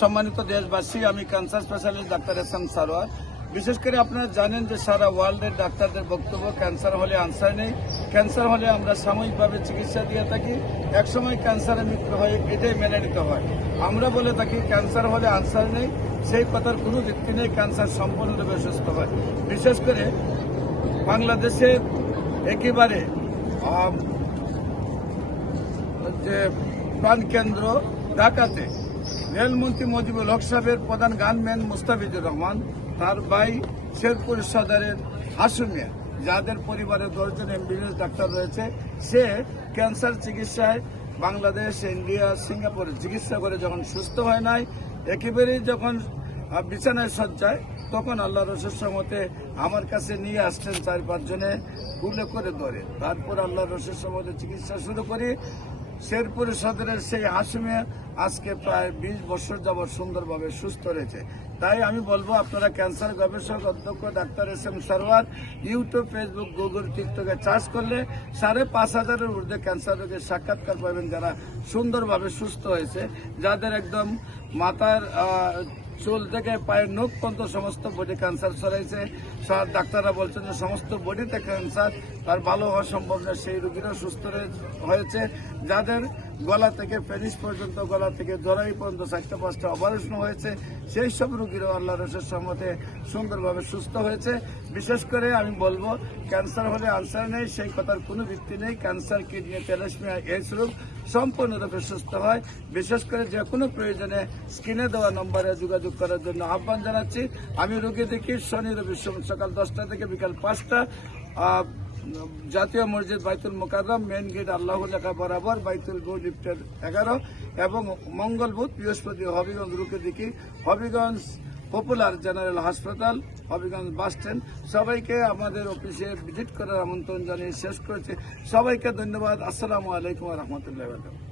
সম্মানিত দেশবাসী, আমি cancer specialist doctor SM. Sarwar. বিশেষ করে আপনারা জানেন যে সারা ওয়ার্ল্ডের ডাক্তারদের বক্তব্য ক্যান্সার হলে আনসার নেই। ক্যান্সার হলে আমরা সাময়িকভাবে চিকিৎসা দিয়ে থাকি, একসময় ক্যান্সারে মৃত্যু হয়, এটাই মেনে নিতে হয়। আমরা বলে থাকি ক্যান্সার হলে আনসার নেই, সেই কথার কোনো ভিত্তি নেই। ক্যান্সার সম্পূর্ণরূপে সুস্থ হয়। বিশেষ করে বাংলাদেশের একেবারে যে প্রাণকেন্দ্র ঢাকাতে রেলমন্ত্রী মুজিবুল হক সাহেবের প্রধান গানম্যান মুস্তাফিজুর রহমান, তার ভাই শেরপুর সদরের হাসুমিয়া, যাদের পরিবারে 10 জন এমবিবিএস ডাক্তার রয়েছে, সে ক্যান্সার চিকিৎসায় বাংলাদেশ, ইন্ডিয়া, সিঙ্গাপুরে চিকিৎসা করে যখন সুস্থ হয় নাই, একেবারেই যখন বিছানায় শয্যায়, তখন আল্লাহ রসুল মতে আমার কাছে নিয়ে আসছেন 4-5 জনে গুলে করে ধরে। তারপর আল্লাহ রসুল মতে চিকিৎসা শুরু করি। শেরপুর সদরের সেই হাসুমিয়া আজকে প্রায় 20 বছর যাবৎ সুন্দরভাবে সুস্থ রয়েছে। তাই আমি বলবো, আপনারা ক্যান্সার গবেষক অধ্যক্ষ doctor SM. Sarwar YouTube, Facebook, Google, টিকটকে চার্জ করলে 5,500-এর ঊর্ধ্বে ক্যান্সার রোগের সাক্ষাৎকার পাবেন, যারা সুন্দরভাবে সুস্থ হয়েছে, যাদের একদম মাথার চুল থেকে পায়ের নখ পর্যন্ত সমস্ত বডি ক্যান্সার ছড়াইছে। ডাক্তাররা বলছেন যে সমস্ত বডিতে ক্যান্সার, তার ভালো হওয়া সম্ভব না, সেই রোগীরাও সুস্থ হয়েছে। যাদের গলা থেকে পেনিস পর্যন্ত, গলা থেকে জরাই পর্যন্ত 4-5টা অপারেশন হয়েছে, সেই সব রোগীরাও আল্লাহ রসুল সম্মতে সুন্দরভাবে সুস্থ হয়েছে। বিশেষ করে আমি বলবো, ক্যান্সার হলে আনসার নেই, সেই কথার কোনো ভিত্তি নেই। ক্যান্সার, কিডনি, থ্যালাসেমিয়া, এইডস রোগ সম্পূর্ণরূপে সুস্থ হয়। বিশেষ করে যে কোনো প্রয়োজনে স্ক্রিনে দেওয়া নম্বরে যোগাযোগ করার জন্য আহ্বান জানাচ্ছি। আমি রোগী দেখি শনি রবি সকাল 10টা থেকে বিকাল 5টা, জাতীয় মসজিদ বাইতুল মোকাররম, মেন গেট আল্লাহ লেখা বরাবর, বাইতুল গৌ লিফটের 11, এবং মঙ্গল বুধ বৃহস্পতি হবিগঞ্জ রুকে দেখি, হবিগঞ্জ পপুলার জেনারেল হাসপাতাল, হবিগঞ্জ বাস স্ট্যান্ড। সবাইকে আমাদের অফিসে ভিজিট করার আমন্ত্রণ জানিয়ে শেষ করেছে। সবাইকে ধন্যবাদ। আসসালামু আলাইকুম ওয়া রাহমাতুল্লাহি ওয়া বারাকাতুহু।